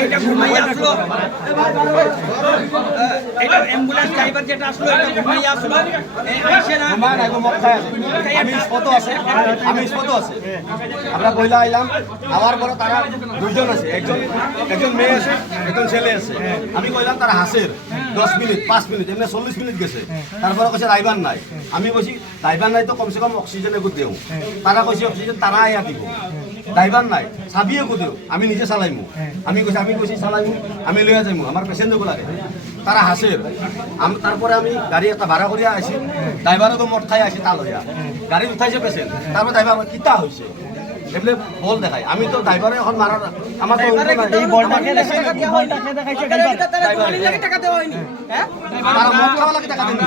এইটা ঘুমাই আসলো, এটা অ্যাম্বুলেন্স ড্রাইভার যেটা আসলো এটা ঘুমাই আসলো, আইসে না আমি স্পট আছে আমরা বইলা আইলাম। আবার পরে তারা দুইজন আছে, একজন মেয়ে আছে, একজন ছেলে আছে। আমি কইলাম তারা হাসের 10 মিনিট 5 মিনিট এমনি 40 মিনিট গেছে। তারপরে কইছে ড্রাইভার নাই। আমি কইছি ড্রাইভার নাই তো কমসে কম অক্সিজেন একটু দেও। তারা কইছে অক্সিজেন তারা আইয়া দিব, ড্রাইভার নাই চাবিয়ে দেও, আমি নিজে চালাইমু। আমি কইছি চালাইমু, আমি লইয়া যাইমু, আমার পেশেন্ট দেবো লাগে। তারা হাসের। তারপরে আমি গাড়ি একটা ভাড়া করিয়া আসি, ড্রাইভারও তো মদ খাই আসি তা লইয়া গাড়ি উঠাইছে পেশেন্ট। তারপর ড্রাইভার কিতা হয়েছে এমনি বল দেখাই। আমি তো ড্রাইভারে এখন মারা আমার তো এই বলটাকে দেখাইছে টাকা দেওয়া হয়নি। তারা মদ খাওয়া লাগে টাকা দেন।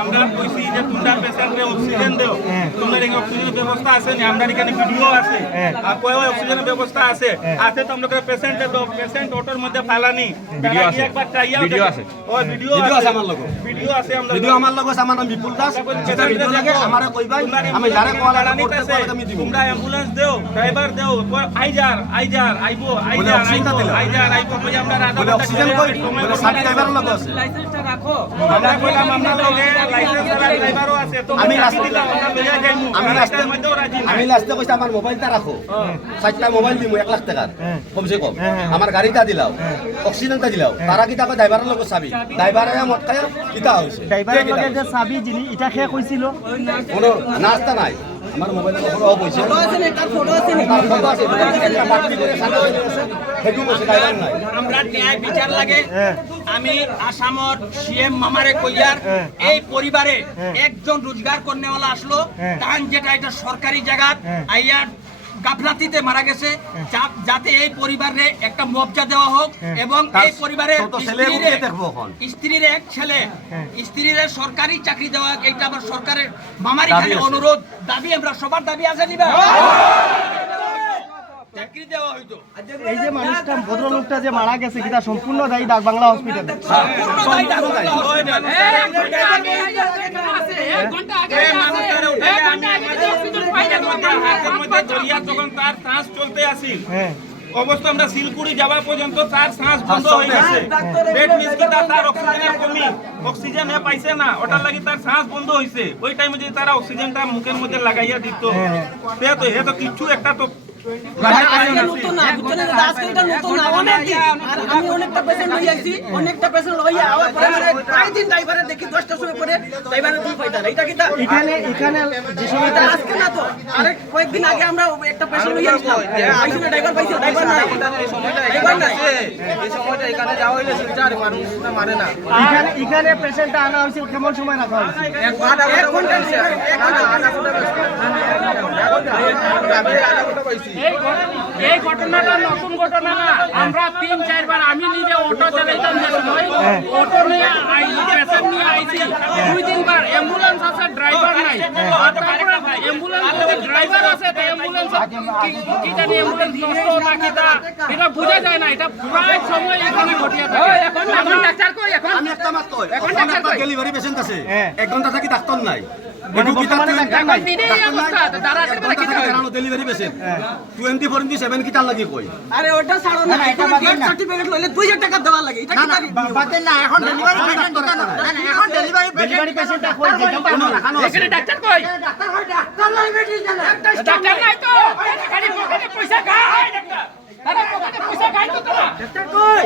আমরা কইছি যে তোমরা পেশেন্টকে অক্সিজেন দাও, তোমরা এখানে অক্সিজেনের ব্যবস্থা আছে না? আমরা এখানে ভিডিও আছে, আর কয় অক্সিজেনের ব্যবস্থা আছে তো আমরা পেশেন্টে দাও। পেশেন্ট অটোর মধ্যে ফালানি ভিডিও আছে, একবার ট্রাইয়াল ভিডিও আছে। ও ভিডিও আছে আমার লগে, ভিডিও আছে আমরা ভিডিও আমার লগে আছে। আমার নাম বিপুল দাস। এটা ভিডিও লাগে আমারে কইবাই, আমি যারে কোয়ালা করতে পারি আমি দিব। তোমরা অ্যাম্বুলেন্স দাও, ড্রাইভার দাও, আইজার আইবো কই আমরা রাধা অক্সিজেন কই বলে সাথে ড্রাইভার লগে আছে। লাইসেন্সটা রাখো। আমরা কইলাম আমরা লগে লাইসেন্স আর ড্রাইভারও আছে। তো আমি রাস্তা দিলাম আমরা লইয়া যাইমু। আমি লাস্টে কইছি আমার মোবাইলটা রাখো, 4টা মোবাইল দিমু 1 লাখ টাকার কমসে কম। আমার গাড়িটা দিলাও, অক্সিজেনটা দিলাও। তারা কি টাকা ড্রাইভারের লগে চাবি, ড্রাইভারে মদ খায় কিটা হইছে। ড্রাইভারের লগে যে চাবি যিনি এটা খেয়ে কইছিল কোনো নাস্তা নাই। আমার মোবাইলে কখনো অফ হইছে, ফটো আছে না, তার ফটো আছে না, তার ফটো আছে, একটা বাটলি করে সামনে আছে, হেডু কইছে ড্রাইভার নাই। আমরা ন্যায় বিচার লাগে। আমি আসামর সিএম মামারে কইয়ার এই পরিবারে একজন রোজগার করনেওয়ালা আসলো, কারণ যেটা এটা সরকারি জায়গা আইয়া গাফলাতিতে মারা গেছে, যাতে এই পরিবারে একটা মুআবজা দেওয়া হোক এবং এই পরিবারের স্ত্রীর এক ছেলে স্ত্রীর সরকারি চাকরি দেওয়া, এইটা আমার সরকারের মামার এখানে অনুরোধ দাবি, আমরা সবার দাবি আছে নিবা চাকরি দেওয়া হইতো। এই যে মানুষটা ভদ্রলোকটা যে মারা গেছে কিটা সম্পূর্ণ দায়ী ডাক বাংলা হসপিটালে। যখন তার শ্বাস চলতে আসিল অবস্থা আমরা শিলকুড়ি যাওয়া পর্যন্ত তার শ্বাস বন্ধ হয়ে গেছে। পেট নিচকে তার অক্সিজেনের কমি, অক্সিজেন পাইছে না, ওটার লাগি তার শ্বাস বন্ধ হয়েছে। ওই টাইমে যদি তারা অক্সিজেনটা মুখের মধ্যে লাগাইয়া দিত সে তো কিছু একটা তো অনেকটা পেশেন্ট হয়ে আইছি, অনেকটা পেশেন্ট হইয়া আওয়ার পরে প্রায় দিন ড্রাইভারে দেখি 10টার সময় পরে ড্রাইভারে দুই পাইতা না। এটা কিটা এখানে যে সময় আজকে না তো আরেক কয়েকদিন আগে আমরা একটা পেশেন্ট হইয়া আসলাম, পাইছি না ড্রাইভার, পাইছি ড্রাইভার নাই, ড্রাইভার নাই। এই সময়টা এখানে যাওয়া হইলে সিলচার মানুষ না মারে না। এখানে পেশেন্টটা আনা হয়েছে কেমন সময় রাখা হয়েছে? 1 ঘন্টা হইছে। এই ঘটনাটা নতুন ঘটনা না, আমরা 3-4 বার আমি নিজে অটো চালাইতাম, অটো নিয়ে পেশেন্ট নিয়ে আইছি, 2-3 বার অ্যাম্বুলেন্স আছে, ড্রাইভার নাই। অ্যাম্বুলেন্স ড্রাইভার আছে, অ্যাম্বুলেন্স কি জানি অ্যাম্বুলেন্স নষ্ট না কিটা এটা বোঝা যায় না। এটা প্রায় সময় এখানে ঘটিয়া থাকে। এখন ডাক্তার কই, আমি একটা মাত্র এখন একটা ডেলিভারি পেশেন্ট আছে, 1 ঘন্টা থাকি ডাক্তার নাই। ডেলিভারি পেশেন্ট 24/7 কি তার লাগি কই? আরে ওটা ছাড়ো না, এটা ডেথ সার্টিফিকেট লইলে 2000 টাকা দেওয়া লাগে। এটা কি বাতেন না, এখন ডেলিভারি পেশেন্ট না, এখন ডেলিভারি পেশেন্টটা কই যে এখানে ডাক্তার কই? ডাক্তার হয়, ডাক্তার নাই বেটি জানা, ডাক্তার নাই তো খালি পকেটে পয়সা খায় ডাক্তার, আরে পকেটে পয়সা খায় তো তোরা। ডাক্তার কই?